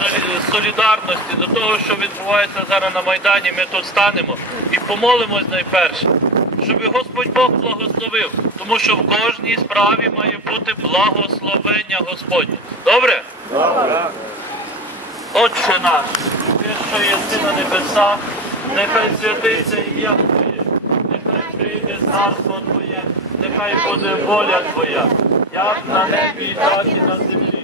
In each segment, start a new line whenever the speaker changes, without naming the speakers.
солі- солідарності до того, що відбувається зараз на Майдані, ми тут станемо і помолимось найперше, щоб Господь Бог благословив, тому що в кожній справі має бути благословення Господнє. Добре? Отче наш, ти, що єси на небесах, нехай святиться ім'я Твоє, нехай прийде царство Твоє, нехай буде воля Твоя, як на небі, так і на землі.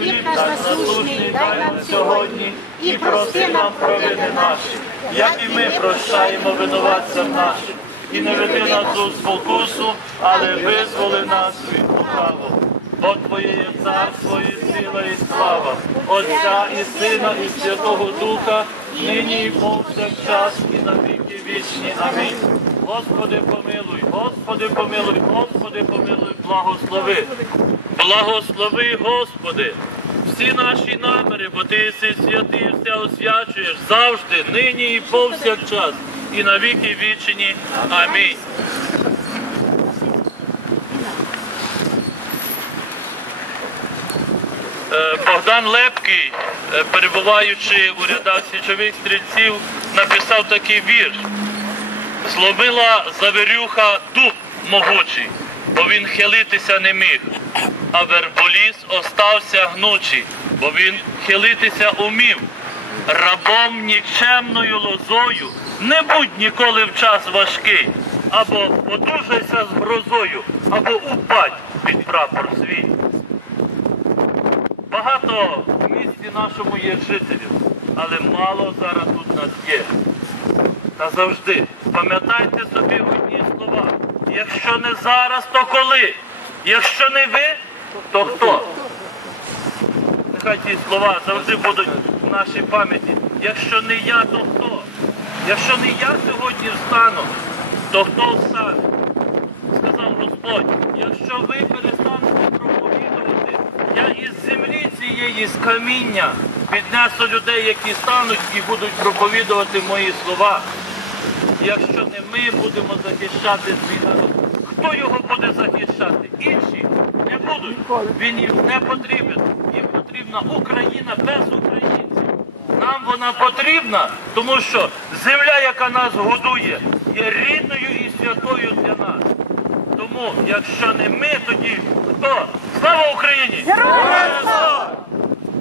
Хліб наш насущний дай нам сьогодні і прости нам провини наші, як і ми прощаємо винуватцям нашим. І не веди нас у спокусу, але визволи нас від лукавого. Бо Твоє є царство і сила і слава, Отця і Сина, і Святого Духа, нині і повсякчас, і на віки вічні. Амінь. Господи помилуй, Господи помилуй, Господи помилуй, благослови. Благослови, Господи, всі наші наміри, бо Ти святий, все освячуєш завжди, нині і повсякчас, і на віки вічні. Амінь. Е, Богдан Лепкий, е, перебуваючи у рядах січових стрільців, написав такий вірш. Зломила завірюха дуб могучий, бо він хилитися не міг, а верболіс остався гнучий, бо він хилитися умів. Рабом нікчемною лозою не будь ніколи в час важкий, або подужайся з грозою, або упадь під прапор свій. Багато в місті нашому є жителів, але мало зараз тут нас є. Та завжди пам'ятайте собі. Якщо не зараз, то коли? Якщо не ви, то хто? Нехай ті слова завжди будуть в нашій пам'яті. Якщо не я, то хто? Якщо не я сьогодні встану, то хто встане? Сказав Господь, якщо ви перестанете проповідувати, я із землі цієї з каміння піднесу людей, які стануть і будуть проповідувати мої слова. Якщо не ми будемо захищати свій народ, хто його буде захищати? Інші не будуть. Він їм не потрібен. Їм потрібна Україна без українців. Нам вона потрібна, тому що земля, яка нас годує, є рідною і святою для нас. Тому, якщо не ми, тоді хто? Слава Україні! Героям слава!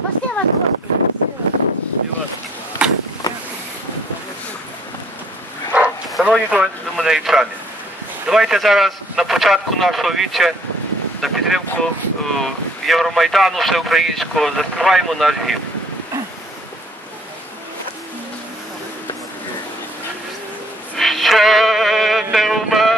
Пошли вас, Господи.
І вас.
Шановні домоничани, давайте зараз на початку нашого віче на підтримку е, Євромайдану всеукраїнського заспіваємо наш гімн. Ще не вмерла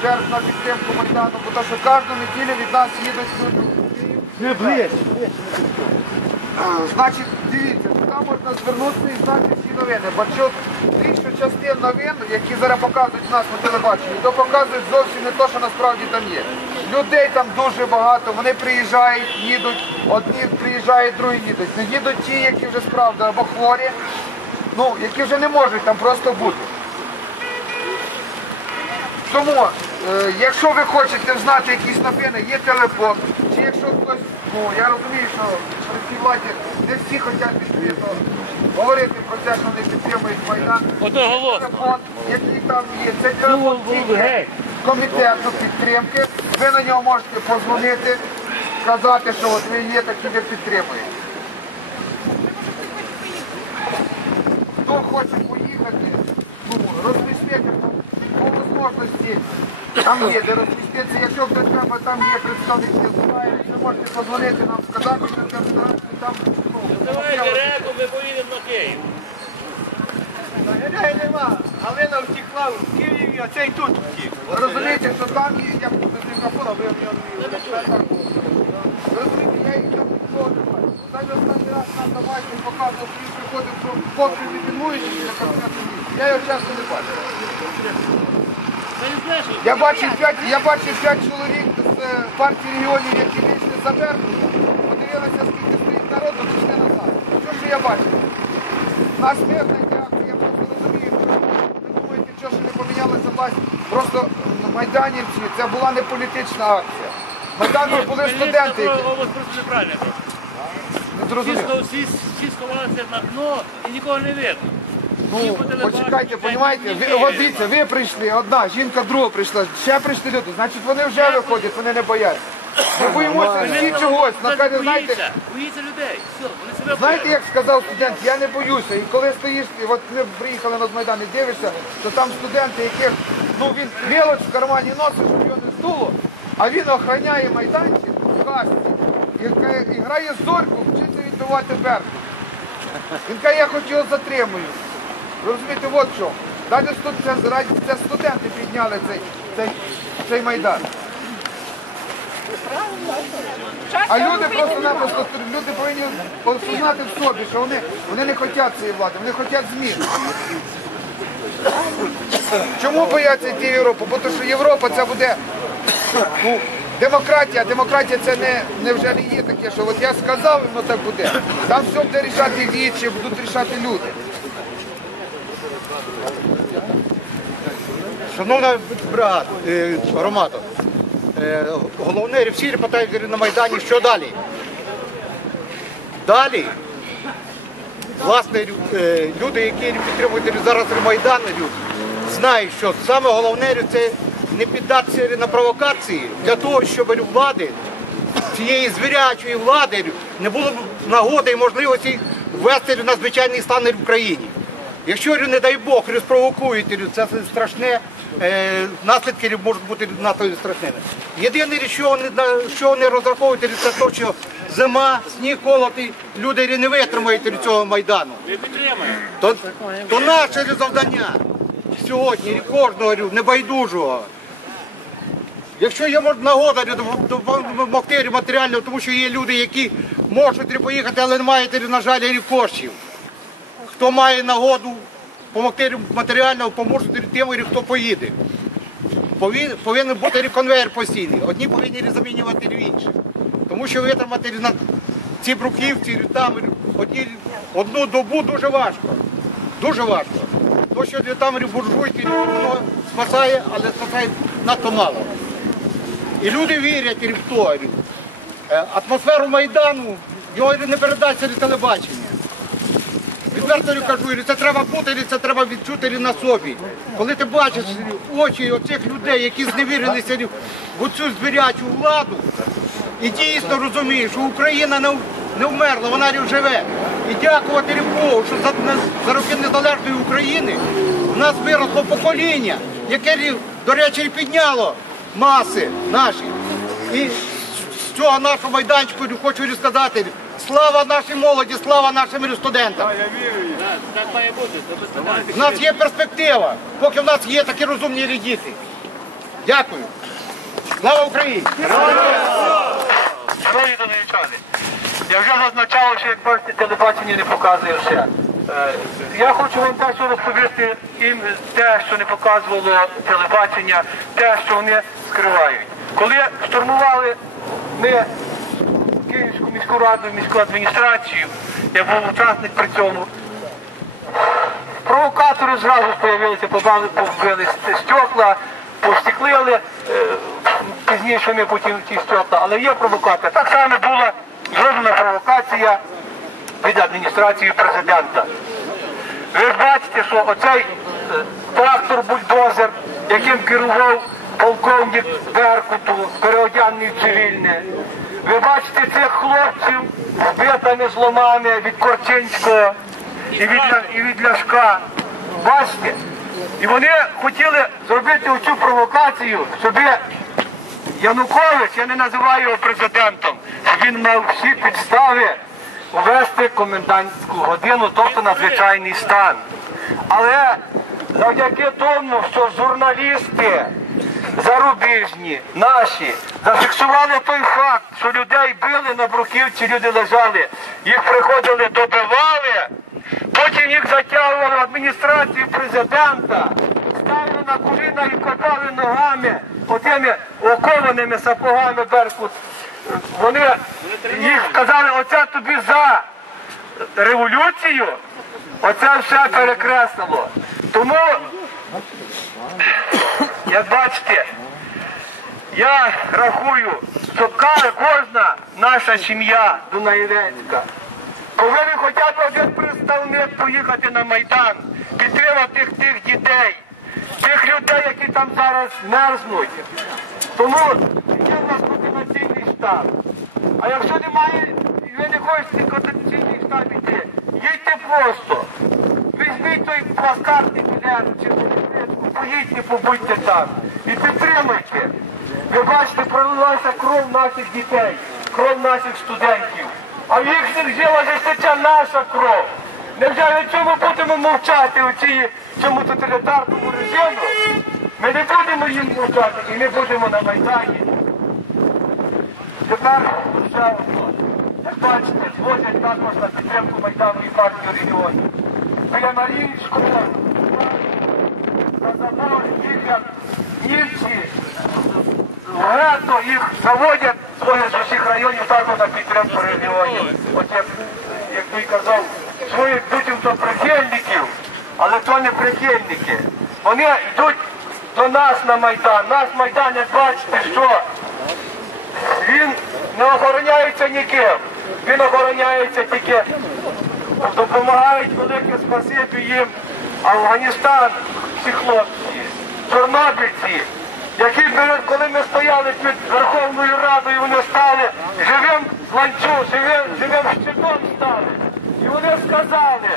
пожертв на підтримку Майдану, бо то, що кожну неділю від нас їдуть люди. А, Значить, дивіться, туди можна звернутися і знати всі новини. Бо що більшу частину новин, які зараз показують нас по телебаченню, то показують зовсім не те, що насправді там є. Людей там дуже багато, вони приїжджають, їдуть, одні приїжджають, другі їдуть. Не їдуть ті, які вже справді або хворі, ну, які вже не можуть там просто бути. Тому, е, якщо ви хочете знати якісь новини, є телефон. Чи якщо хтось, ну я розумію, що при цій владі не всі хочуть відкрито говорити про те, що вони підтримують Майдан.
Одноголосно.
Телефон, який там є, це телефон тільки комітету підтримки. Ви на нього можете позвонити, сказати, що от ви є такі, ви підтримуєте. Хто хоче поїхати, ну, розмістити по, по можливості. Там є, де розміститися. Якщо хтось треба, там є представники знає, ви можете позвонити нам, сказати, що це там, ну,
Давайте реку, ми поїдемо на Київ.
Героя нема. Галина втекла в Києві, а цей тут втік.
Розумієте, що там є, я без мікрофона, ви мені Ви розумієте, я їх там нікого не бачу. Я останній раз нам давайте показував, що він приходив, що поки не. Я його часто не бачу. Я бачив п'ять, я бачив п'ять чоловік з е, партії регіонів, які вийшли за Беркут, подивилися, скільки стоїть народу, пішли назад. Що ж я бачив? У нас мирна акція, я просто розумію, що ви думаєте, що ж не помінялася власть. Просто м, майданівці, це була не політична акція. Майдану були студенти. Не
всі, всі сховалися на дно і нікого не видно.
Ну, почекайте,
в
ви, от дивіться, ви прийшли, одна, жінка друга прийшла, ще прийшли люди, значить вони вже виходять, вони не бояться. Ми боїмося всі чогось, на
Знаєте,
знаєте,
боїться, людей. Все, вони себе
Знаєте, як сказав студент, я не боюся. І коли стоїш, і от ми приїхали на Майдан і дивишся, то там студенти, яких ну він мелоч в кармані носить, щоб його не здуло, а він охороняє майданчик в касті і, ка- і грає зорьку, вчиться відбивати берку. Він каже, я хоч його затримую. Розумієте, от що. Тут це, студенти підняли цей, цей, цей майдан. А люди просто-напросто, люди повинні осознати в собі, що вони, вони не хочуть цієї влади, вони хочуть змін. Чому бояться йти в Європу? Бо то, що Європа це буде ну, демократія. Демократія це не, не вже не є таке, що от я сказав, воно так буде. Там все буде рішати вічі, будуть рішати люди.
Шановна бригада, е, громада, е, головне, всі питають на Майдані, що далі? Далі, власне, е, люди, які підтримують зараз Майдан, знають, що саме головне це не піддатися на провокації для того, щоб влади, цієї звірячої влади не було б нагоди і можливості ввести надзвичайний стан в Україні. Якщо, не дай Бог, спровокують, це страшне, е, наслідки можуть бути надто страшними. Єдине, що вони, розраховують, це те, що зима, сніг колотий, люди не витримають цього майдану. То, то наше завдання сьогодні, кожного небайдужого. Якщо є нагода доп- допомогти матеріально, тому що є люди, які можуть поїхати, але не мають, на жаль, коштів. Хто має нагоду допомогти матеріально, поможуть тим, хто поїде. Повинен бути конвейер постійний. Одні повинні замінювати інших. Тому що витримати на ці бруківці, там одні, одну добу дуже важко. Дуже важко. То, що там буржуйки, воно спасає, але спасає надто мало. І люди вірять в то. Е, Атмосферу Майдану його не передасть через телебачення. Відверто кажу, це треба бути, це треба відчути на собі. Коли ти бачиш очі оцих людей, які зневірилися в оцю звірячу владу, і дійсно розумієш, що Україна не, вмерла, вона живе. І дякувати Богу, що за, за роки незалежної України в нас виросло покоління, яке, до речі, підняло маси наші. І з цього нашого майданчику хочу Ірі, сказати, слава нашій молоді, слава нашим студентам.
Так має бути, це без питань.
У нас є перспектива, поки в нас є такі розумні діти. Дякую. Слава Україні!
Шановні донечани, я вже зазначав, що як бачите, телебачення не показує все. Е, Я хочу вам дещо розповісти їм те, що не показувало телебачення, те, що вони скривають. Коли штурмували ми міську раду, міську адміністрацію, я був учасник при цьому. Провокатори зразу з'явилися, побили стекла, постеклили. Е, Пізніше ми потім ті стекла, але є провокація. Так само була зроблена провокація від адміністрації президента. Ви бачите, що оцей е, трактор-бульдозер, яким керував полковник Беркуту, переодягнений цивільне. Ви бачите цих хлопців з битами, зломами від Корчинського і від, і від Ляшка. Бачите? І вони хотіли зробити оцю провокацію, щоб Янукович, я не називаю його президентом, він мав всі підстави ввести комендантську годину, тобто надзвичайний стан. Але завдяки тому, що журналісти зарубіжні, наші, зафіксували той факт, що людей били на бруківці, люди лежали, їх приходили, добивали, потім їх затягували в адміністрацію президента, ставили на коліна і копали ногами, отими окованими сапогами Беркут. Вони їх сказали, оце тобі за революцію, оце все перекреслило. Тому, як бачите, я рахую, що ка- кожна наша сім'я Дунаєвецька повинен хоча б один представник поїхати на Майдан, підтримати тих, тих дітей, тих людей, які там зараз мерзнуть. Тому є в нас координаційний штаб. А якщо немає, ви не хочете координаційний штаб йти, їдьте просто. Візьміть той плакатний білет чи поїдьте, побудьте там і підтримайте. Ви бачите, пролилася кров наших дітей, кров наших студентів. А в їхніх жилах тече наша кров. Невже ми цьому будемо мовчати у цій, цьому тоталітарному режиму? Ми не будемо їм мовчати і ми будемо на Майдані. Тепер одно. Як бачите, звозять також на підтримку Майдану і партії регіонів. Біля Маріїнського на забор їх як німці Гетто їх заводять звозять з усіх районів також на підтримку регіонів. От як, як той казав, своїх буцімто прихильників, але то не прихильники. Вони йдуть до нас на Майдан. Наш Майдан, як бачите, що він не охороняється ніким. Він охороняється тільки, допомагають велике спасибі їм Афганістан, всі хлопці, чорнобильці, які коли ми стояли під Верховною Радою, вони стали живим ланцю, живим, живим щитом стали. І вони сказали,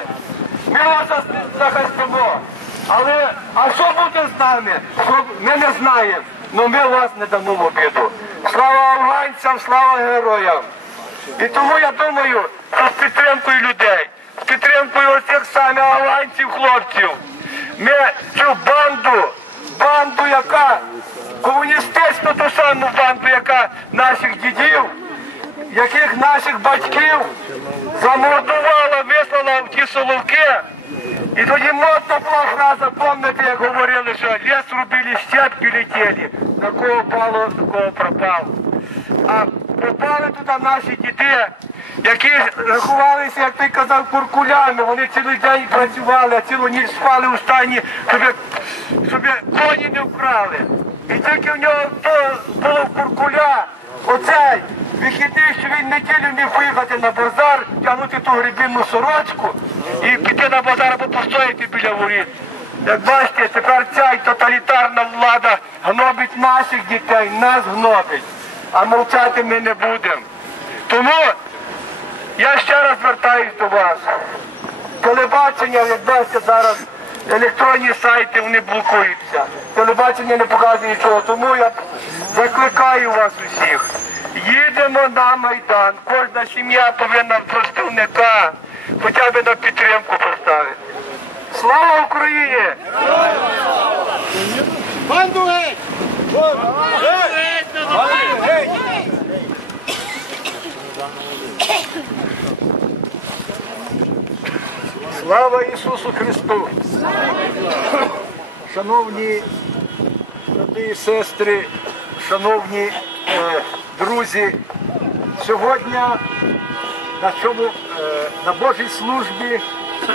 ми вас захистимо. Але а що буде з нами? Ми не знаємо. але ми вас не дамо в обіду. Слава афганцям, слава героям. І тому я думаю, що з підтримкою людей, з підтримкою оцих самих афганців, хлопців, ми цю банду, банду, яка комуністичну ту саму банду, яка наших дідів, яких наших батьків замордувала, вислала в ті соловки. І тоді модна була фраза, пам'ятаєте, як говорили, що ліс рубили, щепки летіли, на кого пало, на кого пропав. А попали туди наші діти, які рахувалися, як ти казав, куркулями. Вони цілий день працювали, а цілу ніч спали у стані, щоб, щоб коні не вкрали. І тільки в нього то було куркуля, оцей вихідний, що він неділю не виїхати на базар, тягнути ту грибінну сорочку і піти на базар або постояти біля воріт. Як бачите, тепер ця тоталітарна влада гнобить наших дітей, нас гнобить, а мовчати ми не будемо. Тому я ще раз звертаюсь до вас. Телебачення, як бачите, зараз електронні сайти вони блокуються. Телебачення не показує нічого. Тому я закликаю вас усіх.
Їдемо на Майдан. Кожна сім'я повинна представника хоча б на підтримку поставити. Слава Україні!
Банду геть!
Слава Ісусу Христу! Шановні брати і сестри, шановні е, друзі, сьогодні на цьому е, на Божій службі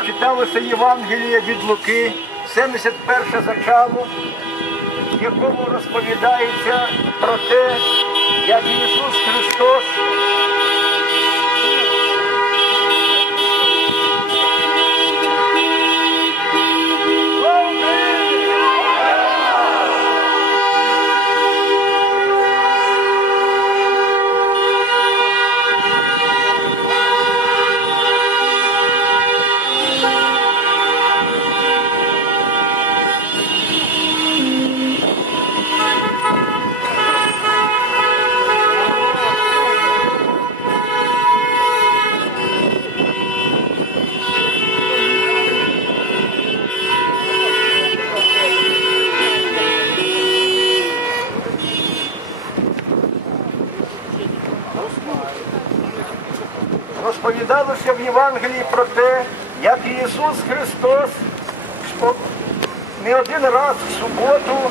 читалося Євангеліє від Луки, 71 зачало, в якому розповідається про те, як Ісус Христос розповідалося в Євангелії про те, як Ісус Христос не один раз в суботу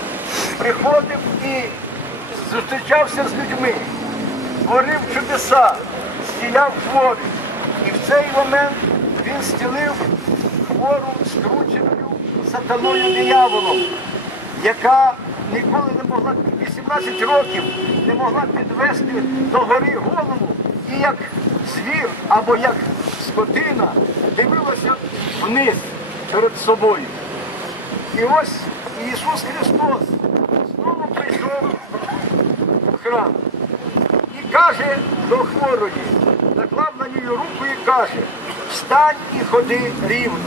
приходив і зустрічався з людьми, творив чудеса, зціляв хворих. І в цей момент він зцілив хвору скрученою сатаною дияволом, яка ніколи не могла 18 років не могла підвести до гори голову і як звір або як скотина дивилася вниз перед собою. І ось Ісус Христос знову прийшов в храм і каже до хворої, наклав на неї руку і каже, встань і ходи рівно.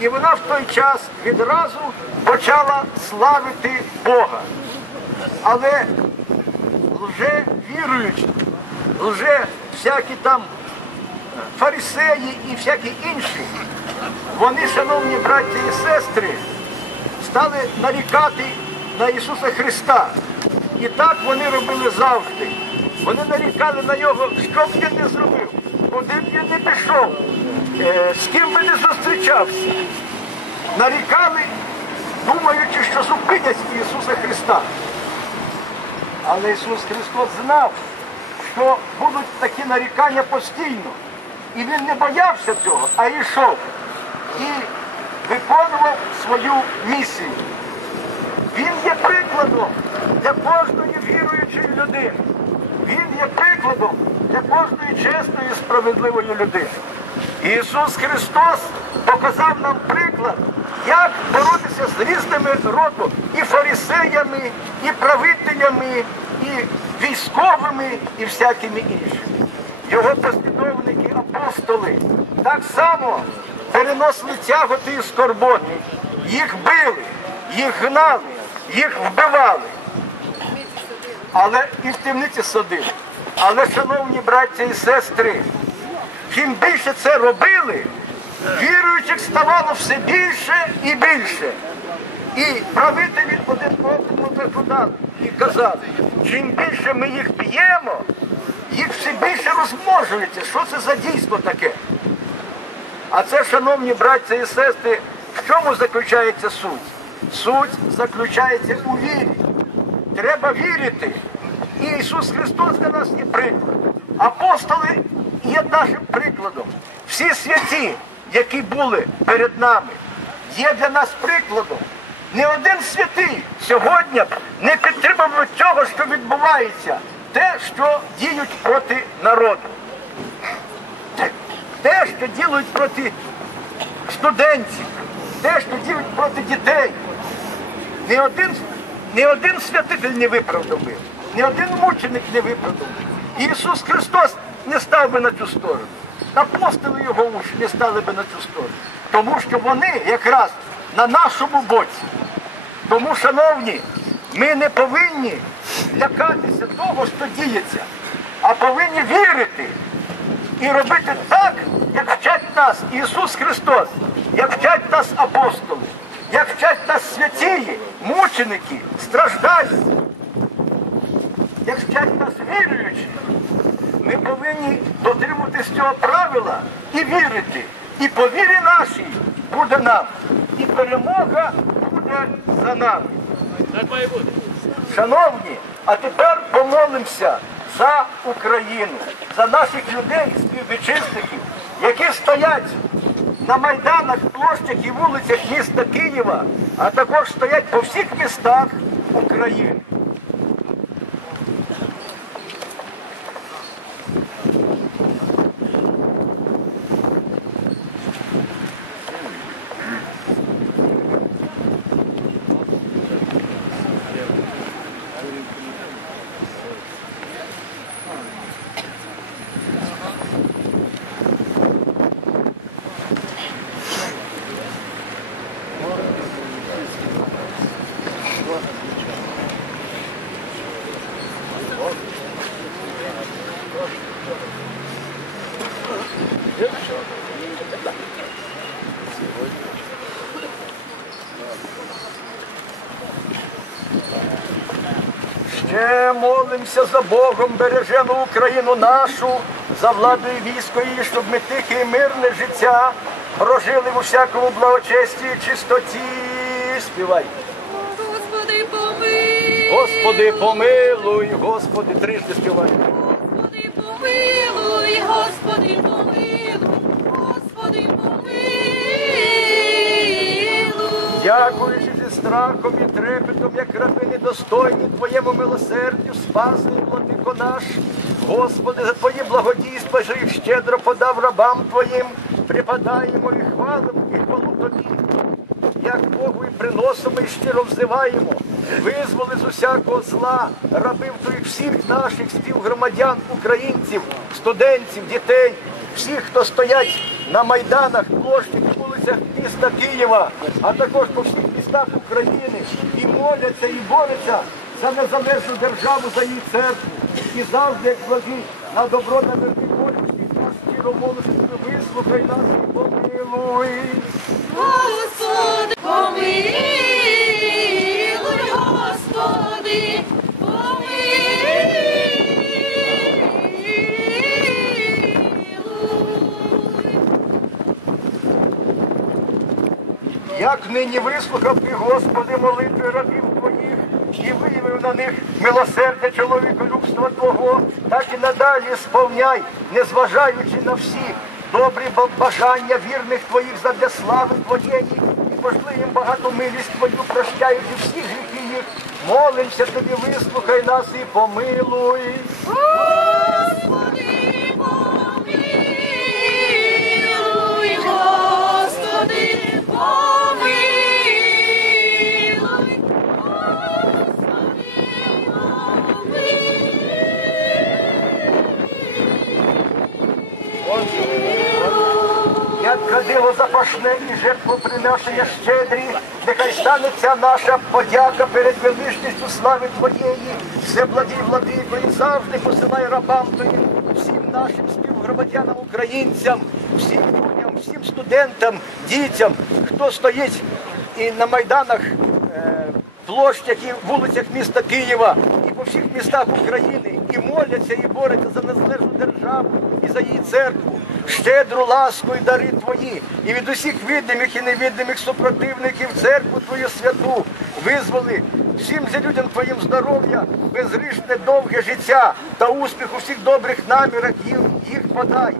І вона в той час відразу почала славити Бога. Але лже віруючи, лже всякі там фарисеї і всякі інші, вони, шановні браті і сестри, стали нарікати на Ісуса Христа. І так вони робили завжди. Вони нарікали на нього, що б він не зробив, куди б він не пішов, е, з ким би не зустрічався. Нарікали, думаючи, що зупинять Ісуса Христа. Але Ісус Христос знав, що будуть такі нарікання постійно. І він не боявся цього, а йшов і виконував свою місію. Він є прикладом для кожної віруючої людини. Він є прикладом для кожної чесної, справедливої людини. Ісус Христос показав нам приклад, як боротися з різними роду і фарисеями, і правителями, і військовими, і всякими іншими. Його послідовники, апостоли, так само переносили тяготи і скорботи. Їх били, їх гнали, їх вбивали. Але і в темниці садили. Але, шановні браття і сестри, чим більше це робили, віруючих ставало все більше і більше. І правителі один одному закладали і казали, чим більше ми їх б'ємо, їх все більше розмножується. Що це за дійство таке? А це, шановні браття і сестри, в чому заключається суть? Суть заключається у вірі. Треба вірити. І Ісус Христос для нас є приклад. Апостоли є нашим прикладом. Всі святі, які були перед нами, є для нас прикладом. Не один святий сьогодні не підтримав цього, що відбувається, те, що діють проти народу. Те- що ділять проти студентів, те, що діють проти дітей. Ні один, ні один святитель не виправдав би, ні один мученик не виправдав. би. Ісус Христос не став би на цю сторону. Апостоли його учні не стали би на цю сторону. Тому що вони якраз на нашому боці. Тому, шановні, ми не повинні лякатися того, що діється. а повинні вірити і робити так, як вчать нас Ісус Христос, як вчать нас апостоли, як вчать нас святії, мученики, страждальці, як вчать нас віруючі. Ми повинні дотримуватись цього правила і вірити. І по вірі нашій буде нам, і перемога буде за нами.
Так має бути.
Шановні, а тепер помолимося за Україну, за наших людей, співвітчизників, які стоять на майданах, площах і вулицях міста Києва, а також стоять по всіх містах України. Ще молимося за Богом, бережемо Україну нашу, за владою військо її, щоб ми тихе і мирне життя прожили в усякому благочесті і чистоті. Співай.
Господи, помилуй,
Господи, помилуй, Господи, трижди співай.
Господи, помилуй, Господи, помилуй, Господи, помилуй.
Дякуючи зі страхом і трепетом, як раби недостойні Твоєму милосердю, спаси, владико наш. Господи, за Твої благодійства, що їх щедро подав рабам Твоїм, припадаємо і хвалимо, і хвалу Тобі. Як Богу і приносимо і щиро взиваємо, визволи з усякого зла, рабів Твоїх всіх наших співгромадян, українців, студентів, дітей, всіх, хто стоять на майданах, площах вулицях міста Києва, а також по всіх містах України і моляться, і борються за незалежну державу, за її церкву. І завжди, як благі, на добро на мирні волі, наші щиро вислухай нас і помилуй.
Господи, помилуй, Господи,
Як нині вислухав ти, Господи, молитви рабів Твоїх і виявив на них милосердя чоловіколюбства Твого, так і надалі сповняй, незважаючи на всі добрі бажання вірних Твоїх задля слави Твоєї, і пошли їм багату милість Твою, прощаючи всі гріхи їх. Молимося тобі, вислухай нас і помилуй. Запашне і жертвоприношення щедрі, нехай станеться наша подяка перед величністю слави Твоєї, все благий владико, і завжди посилай рабам Твоїм, всім нашим співгромадянам, українцям, всім людям, всім студентам, дітям, хто стоїть і на майданах, е, площах і вулицях міста Києва, і по всіх містах України, і моляться, і борються за незалежну державу і за її церкву щедру ласку і дари твої, і від усіх видимих і невидимих супротивників церкву Твою святу визволи всім же людям Твоїм здоров'я, безгрішне довге життя та успіх у всіх добрих намірах їм їх подай.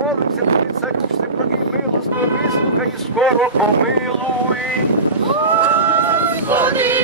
Молимося тобі, царю, всеблагий милостно, вислухай і скоро помилуй.
Господи,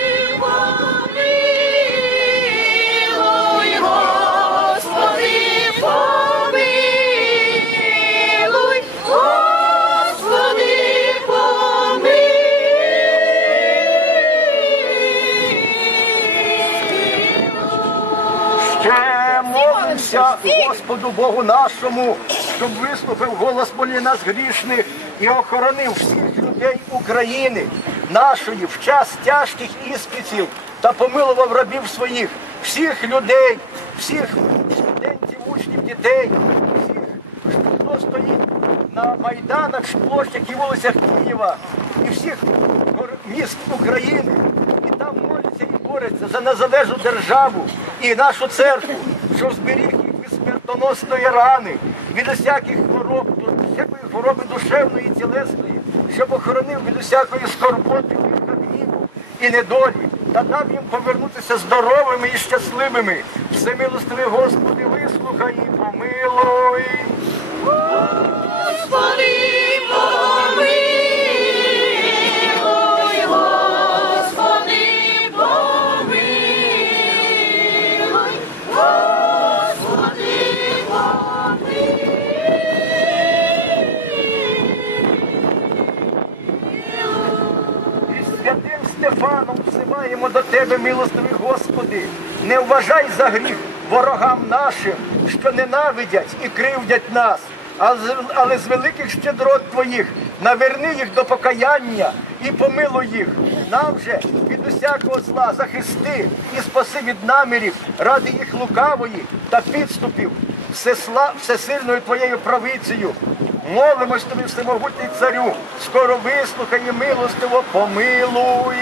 Господу Богу нашому, щоб вислухав голос болі нас грішних і охоронив всіх людей України, нашої в час тяжких іспитів та помилував рабів своїх, всіх людей, всіх студентів, учнів. дітей, всіх, хто стоїть на майданах, площах і вулицях Києва і всіх міст України. І там моляться і борються за незалежну державу і нашу церкву, що зберіг смертоносної рани, від усяких хвороб, від всякої хвороби душевної і тілесної, щоб охоронив від усякої скорботи, лиха, гніву і недолі, та дав їм повернутися здоровими і щасливими. Всемилостивий Господи, вислухай і помилуй.
Господи, помилуй,
взиваємо до Тебе, милостивий Господи, не вважай за гріх ворогам нашим, що ненавидять і кривдять нас, але з великих щедрот Твоїх наверни їх до покаяння і помилуй їх. Нам же від усякого зла захисти і спаси від намірів ради їх лукавої та підступів всесильною Твоєю правицею. Молимось тобі, всемогутній царю, скоро вислухай і милостиво помилуй.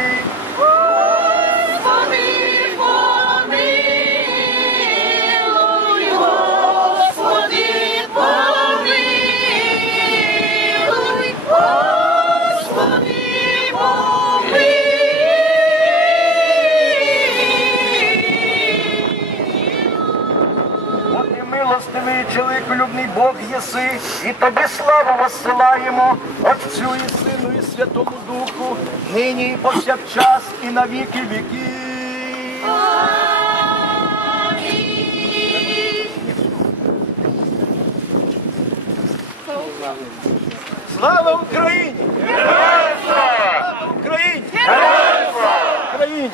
Бог єси, і тобі славу воссилаємо, Отцю і Сину, і Святому Духу, нині і повсякчас, і на віки віків. Слава Україні! Слава Україні! Україні!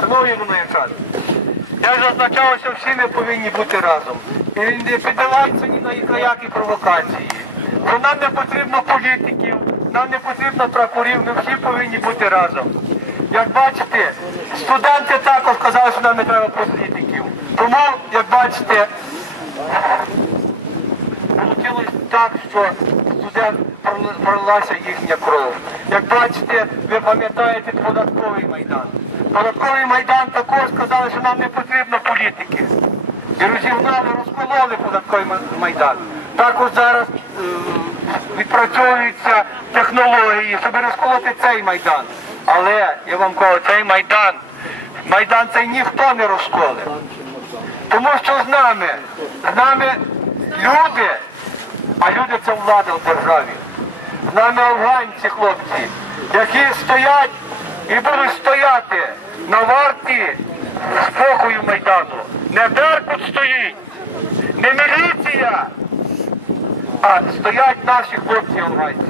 Шановні монахи, я вже означав, що всі ми повинні бути разом. Піддаватися ні на які провокації. Що нам не потрібно політиків, нам не потрібно прапорів, ми всі повинні бути разом. Як бачите, студенти також казали, що нам не треба політиків. Тому, як бачите, Вийшло так, що студент прол- пролилася їхня кров. Як бачите, ви пам'ятаєте податковий майдан. Податковий майдан також сказали, що нам не потрібно політики. І розігнали, розкололи податковий ма- майдан. Також зараз е, відпрацьовуються технології, щоб розколоти цей майдан. Але я вам кажу, цей майдан, майдан цей ніхто не розколе. Тому що з нами, з нами люди, а люди це влада в державі. З нами афганці, хлопці, які стоять і будуть стояти на варті спокою Майдану. Не Беркут стоїть, не міліція, а стоять наші хлопці афганці.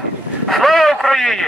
Слава Україні!